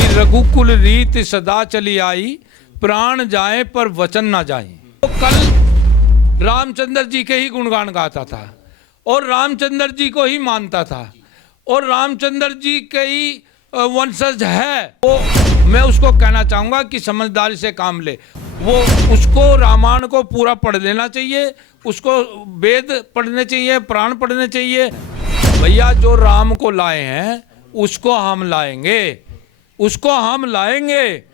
कि रघुकुल रीत सदा चली आई, प्राण जाए पर वचन ना जाए। तो कल रामचंद्र जी के ही गुणगान गाता था और रामचंद्र जी को ही मानता था और रामचंद्र जी के ही वंशज है। वो मैं उसको कहना चाहूँगा कि समझदारी से काम ले। वो उसको रामायण को पूरा पढ़ लेना चाहिए, उसको वेद पढ़ने चाहिए, पुराण पढ़ने चाहिए। भैया जो राम को लाए हैं उसको हम लाएंगे, उसको हम लाएंगे।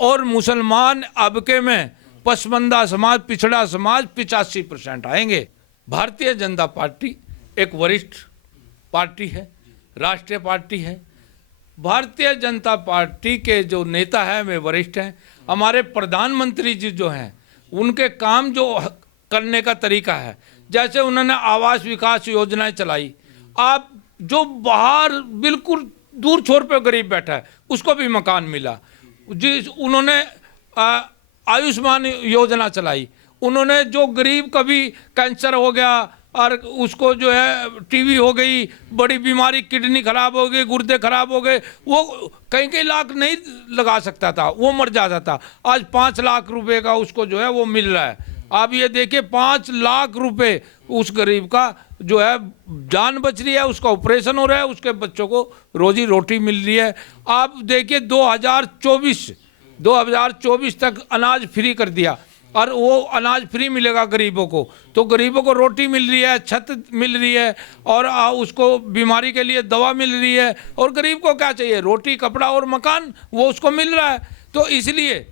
और मुसलमान अब के में पसमंदा समाज, पिछड़ा समाज 85% आएंगे। भारतीय जनता पार्टी एक वरिष्ठ पार्टी है, राष्ट्रीय पार्टी है। भारतीय जनता पार्टी के जो नेता हैं वे वरिष्ठ हैं। हमारे प्रधानमंत्री जी जो हैं उनके काम जो करने का तरीका है, जैसे उन्होंने आवास विकास योजनाएं चलाई। आप जो बाहर बिल्कुल दूर छोर पे गरीब बैठा है उसको भी मकान मिला जी। उन्होंने आयुष्मान योजना चलाई। उन्होंने जो गरीब कभी कैंसर हो गया और उसको जो है टीबी हो गई, बड़ी बीमारी, किडनी खराब हो गई, गुर्दे खराब हो गए, वो कई लाख नहीं लगा सकता था, वो मर जाता था। आज 5 लाख रुपए का उसको जो है वो मिल रहा है। आप ये देखिए 5 लाख रुपए उस गरीब का जो है जान बच रही है, उसका ऑपरेशन हो रहा है, उसके बच्चों को रोजी रोटी मिल रही है। आप देखिए 2024 तक अनाज फ्री कर दिया और वो अनाज फ्री मिलेगा गरीबों को, तो गरीबों को रोटी मिल रही है, छत मिल रही है और उसको बीमारी के लिए दवा मिल रही है। और गरीब को क्या चाहिए? रोटी, कपड़ा और मकान, वो उसको मिल रहा है। तो इसलिए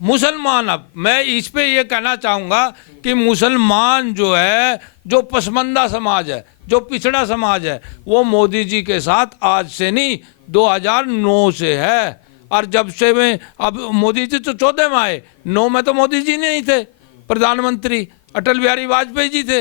मुसलमान, अब मैं इस पे ये कहना चाहूँगा कि मुसलमान जो है, जो पसमंदा समाज है, जो पिछड़ा समाज है, वो मोदी जी के साथ आज से नहीं 2009 से है। और जब से मैं, अब मोदी जी तो 14 में आए, 9 में तो मोदी जी नहीं थे प्रधानमंत्री, अटल बिहारी वाजपेयी जी थे,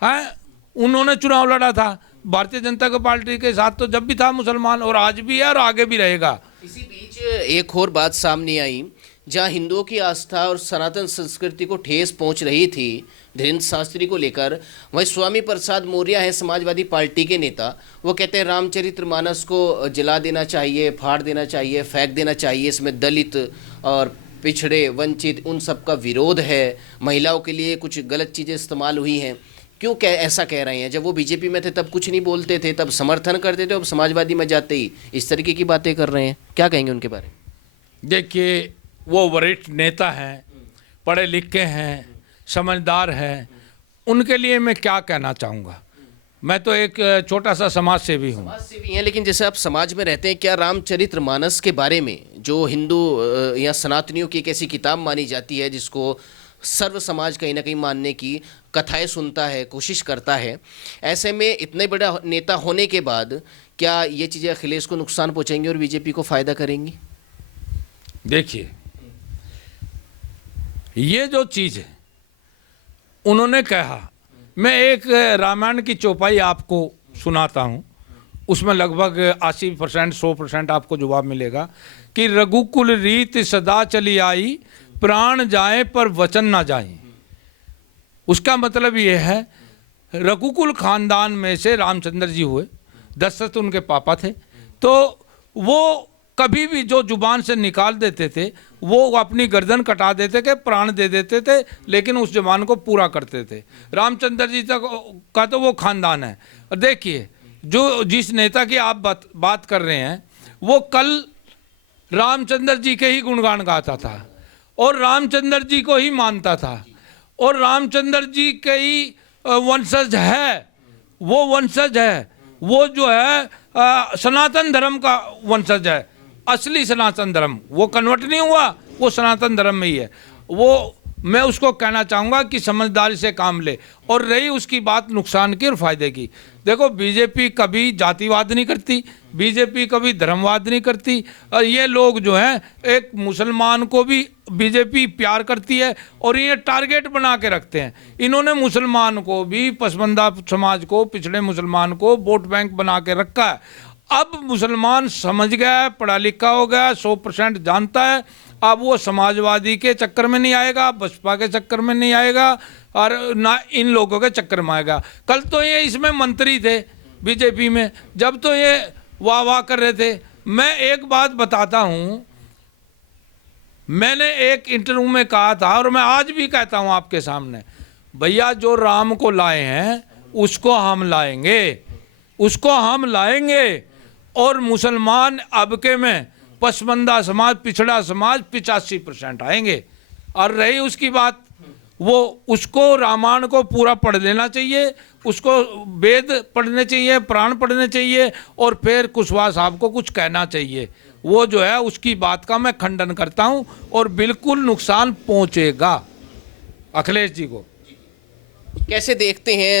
हैं, उन्होंने चुनाव लड़ा था भारतीय जनता पार्टी के साथ। तो जब भी था मुसलमान, और आज भी है और आगे भी रहेगा। इसी बीच एक और बात सामने आई, जहां हिंदुओं की आस्था और सनातन संस्कृति को ठेस पहुंच रही थी धीरेन्द्र शास्त्री को लेकर, वहीं स्वामी प्रसाद मौर्य हैं समाजवादी पार्टी के नेता। वो कहते हैं रामचरितमानस को जला देना चाहिए, फाड़ देना चाहिए, फेंक देना चाहिए, इसमें दलित और पिछड़े, वंचित, उन सब का विरोध है, महिलाओं के लिए कुछ गलत चीज़ें इस्तेमाल हुई हैं। क्यों ऐसा कह रहे हैं? जब वो बीजेपी में थे तब कुछ नहीं बोलते थे, तब समर्थन करते थे, अब समाजवादी में जाते ही इस तरीके की बातें कर रहे हैं। क्या कहेंगे उनके बारे में? देखिए, वो वरिष्ठ नेता हैं, पढ़े लिखे हैं, समझदार हैं, उनके लिए मैं क्या कहना चाहूँगा। मैं तो एक छोटा सा समाज सेवी हूँ। समाज सेवी हैं, लेकिन जैसे आप समाज में रहते हैं, क्या रामचरितमानस के बारे में, जो हिंदू या सनातनियों की एक ऐसी किताब मानी जाती है जिसको सर्व समाज कहीं ना कहीं मानने की कथाएं सुनता है, कोशिश करता है, ऐसे में इतने बड़ा नेता होने के बाद क्या ये चीज़ें अखिलेश को नुकसान पहुँचाएंगी और बीजेपी को फ़ायदा करेंगी? देखिए, ये जो चीज़ है उन्होंने कहा, मैं एक रामायण की चौपाई आपको सुनाता हूँ, उसमें लगभग 80% 100% आपको जवाब मिलेगा कि रघुकुल रीत सदा चली आई, प्राण जाए पर वचन ना जाए। उसका मतलब ये है, रघुकुल खानदान में से रामचंद्र जी हुए, दशरथ उनके पापा थे, तो वो कभी भी जो जुबान से निकाल देते थे वो अपनी गर्दन कटा देते थे, प्राण दे देते थे, लेकिन उस जुबान को पूरा करते थे। रामचंद्र जी तक का तो वो खानदान है। और देखिए, जो जिस नेता की आप बात कर रहे हैं, वो कल रामचंद्र जी के ही गुणगान गाता था और रामचंद्र जी को ही मानता था और रामचंद्र जी के ही वंशज है। वो वंशज है, वो जो है सनातन धर्म का वंशज है, असली सनातन धर्म। वो कन्वर्ट नहीं हुआ, वो सनातन धर्म में ही है। वो मैं उसको कहना चाहूँगा कि समझदारी से काम ले। और रही उसकी बात नुकसान की और फायदे की, देखो, बीजेपी कभी जातिवाद नहीं करती, बीजेपी कभी धर्मवाद नहीं करती। और ये लोग जो हैं, एक मुसलमान को भी बीजेपी प्यार करती है और ये टारगेट बना के रखते हैं। इन्होंने मुसलमान को भी, पसमंदा समाज को, पिछड़े मुसलमान को वोट बैंक बना के रखा है। अब मुसलमान समझ गया है, पढ़ा लिखा हो गया, 100% जानता है। अब वो समाजवादी के चक्कर में नहीं आएगा, बसपा के चक्कर में नहीं आएगा और ना इन लोगों के चक्कर में आएगा। कल तो ये इसमें मंत्री थे बीजेपी में, जब तो ये वाह वाह कर रहे थे मैं एक बात बताता हूँ, मैंने एक इंटरव्यू में कहा था और मैं आज भी कहता हूँ आपके सामने, भैया जो राम को लाए हैं उसको हम लाएंगे, उसको हम लाएंगे। और मुसलमान अब के में पसमंदा समाज, पिछड़ा समाज 85% आएंगे। और रही उसकी बात, वो उसको रामायण को पूरा पढ़ लेना चाहिए, उसको वेद पढ़ने चाहिए, पुराण पढ़ने चाहिए, और फिर कुशवाहा साहब को कुछ कहना चाहिए। वो जो है उसकी बात का मैं खंडन करता हूं और बिल्कुल नुकसान पहुंचेगा अखिलेश जी को। कैसे देखते हैं